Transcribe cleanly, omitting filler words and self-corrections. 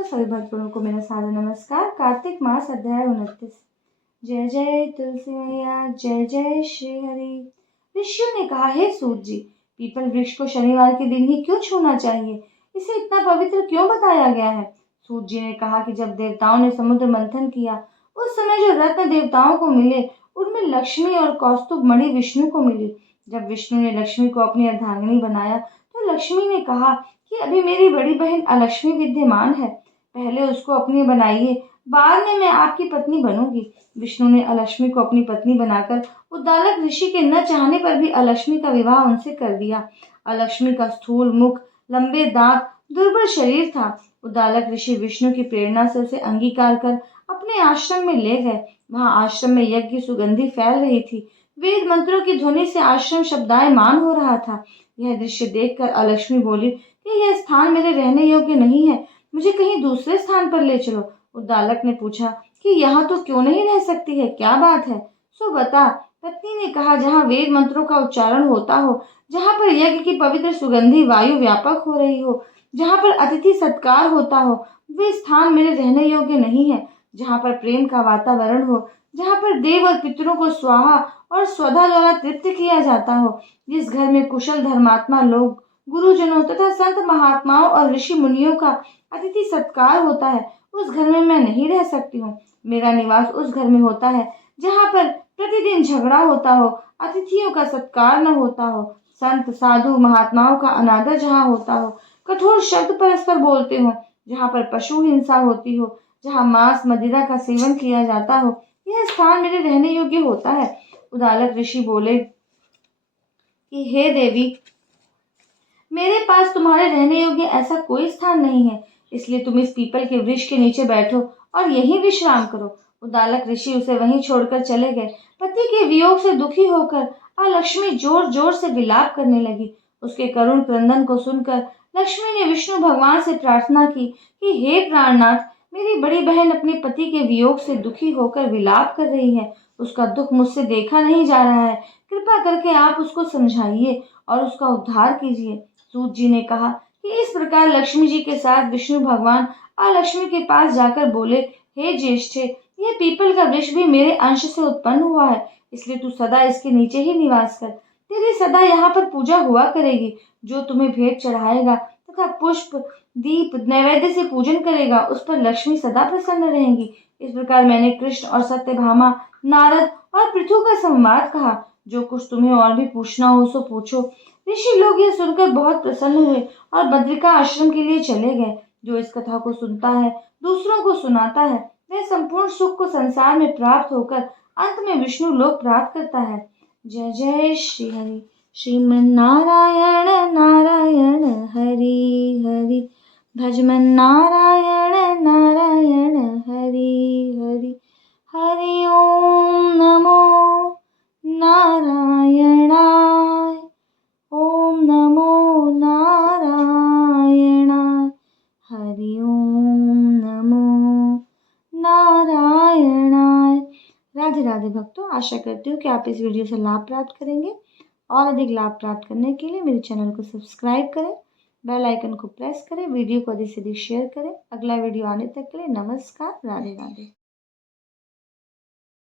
सभी भक्तों को मेरा सादर नमस्कार। कार्तिक मास अध्याय 29। जय जय तुलसी मैया, जय जय श्री हरि। ऋषियों ने कहा, हे सूत जी, पीपल वृक्ष को शनिवार के दिन ही क्यों छूना चाहिए? इसे इतना पवित्र क्यों बताया गया है? सूत जी ने कहा कि जब देवताओं ने समुद्र मंथन किया, उस समय जो रत्न देवताओं को मिले उनमें लक्ष्मी और कौस्तुभ मणि विष्णु को मिली। जब विष्णु ने लक्ष्मी को अपनी अर्धांगिनी बनाया तो लक्ष्मी ने कहा कि अभी मेरी बड़ी बहन अलक्ष्मी विद्यमान है, पहले उसको अपनी बनाइए, बाद में मैं आपकी पत्नी बनूंगी। विष्णु ने अलक्ष्मी को अपनी पत्नी बनाकर उद्दालक ऋषि के न चाहने पर भी अलक्ष्मी का विवाह उनसे कर दिया। अलक्ष्मी का स्थूल मुख, लंबे दांत, दुर्बल शरीर था। उद्दालक ऋषि विष्णु की प्रेरणा से उसे अंगीकार कर अपने आश्रम में ले गए। वहां आश्रम में यज्ञ की सुगंधी फैल रही थी। वेद मंत्रों की ध्वनि से आश्रम शब्दायमान हो रहा था। यह दृश्य देखकर अलक्ष्मी बोली कि यह स्थान मेरे रहने योग्य नहीं है, मुझे कहीं दूसरे स्थान पर ले चलो। उद्दालक ने पूछा कि यहाँ तो क्यों नहीं रह सकती है, क्या बात है? सो बता। पत्नी ने कहा, जहाँ वेद मंत्रों का उच्चारण होता हो, जहाँ पर यज्ञ की पवित्र सुगंधी वायु व्यापक हो रही हो, जहाँ पर अतिथि सत्कार होता हो, वे स्थान मेरे रहने योग्य नहीं है। जहाँ पर प्रेम का वातावरण हो, जहाँ पर देव और पितरों को स्वाहा और स्वधा द्वारा तृप्त किया जाता हो, जिस घर में कुशल धर्मात्मा लोग, गुरुजनों तथा संत महात्माओं और ऋषि मुनियों का अतिथि सत्कार होता है, उस घर में मैं नहीं रह सकती हूँ। मेरा निवास उस घर में होता है जहाँ पर प्रतिदिन झगड़ा होता हो, अतिथियों का सत्कार न होता हो, संत साधु महात्माओं का अनादर जहाँ होता हो, कठोर शब्द परस्पर बोलते हो, जहाँ पर पशु हिंसा होती हो, जहाँ मांस मदिरा का सेवन किया जाता हो, यह स्थान मेरे रहने योग्य होता है। उद्दालक ऋषि बोले कि हे देवी, मेरे पास तुम्हारे रहने योग्य ऐसा कोई स्थान नहीं है, इसलिए तुम इस पीपल के वृक्ष के नीचे बैठो और यहीं विश्राम करो। उद्दालक ऋषि उसे वहीं छोड़कर चले गए। पति के वियोग से दुखी होकर अलक्ष्मी जोर जोर से विलाप करने लगी। उसके करुण क्रंदन को सुनकर लक्ष्मी ने विष्णु भगवान से प्रार्थना की कि हे प्राणनाथ, मेरी बड़ी बहन अपने पति के वियोग से दुखी होकर विलाप कर रही है। उसका दुख मुझसे देखा नहीं जा रहा है, कृपा करके आप उसको समझाइए और उसका उद्धार कीजिए। सूत जी ने कहा कि इस प्रकार लक्ष्मी जी के साथ विष्णु भगवान अलक्ष्मी के पास जाकर बोले, हे ज्येष्ठे, यह पीपल का वृक्ष भी मेरे अंश से उत्पन्न हुआ है, इसलिए तू सदा इसके नीचे ही निवास कर। तेरी सदा यहाँ पर पूजा हुआ करेगी। जो तुम्हें भेंट चढ़ाएगा तथा पुष्प दीप नैवेद्य से पूजन करेगा, उस पर लक्ष्मी सदा प्रसन्न रहेंगी। इस प्रकार मैंने कृष्ण और सत्यभामा, नारद और पृथु का संवाद कहा। जो कुछ तुम्हें और भी पूछना हो सो पूछो। ऋषि लोग यह सुनकर बहुत प्रसन्न हुए और बद्रिका आश्रम के लिए चले गए। जो इस कथा को सुनता है, दूसरों को सुनाता है, वह संपूर्ण सुख को संसार में प्राप्त होकर अंत में विष्णु लोक प्राप्त करता है। जय जय श्री हरि। श्रीमन नारायण नारायण हरि हरि, भजमन नारायण नारायण हरि हरि। हरि ओम नमो नारायणाय, ओम नमो नारायणाय, हरि ओम नमो नारायणाय। राधे राधे भक्तों, आशा करती हूँ कि आप इस वीडियो से लाभ प्राप्त करेंगे। और अधिक लाभ प्राप्त करने के लिए मेरे चैनल को सब्सक्राइब करें, बेल आइकन को प्रेस करें, वीडियो को अधिक से अधिक शेयर करें। अगला वीडियो आने तक के लिए नमस्कार, राधे राधे।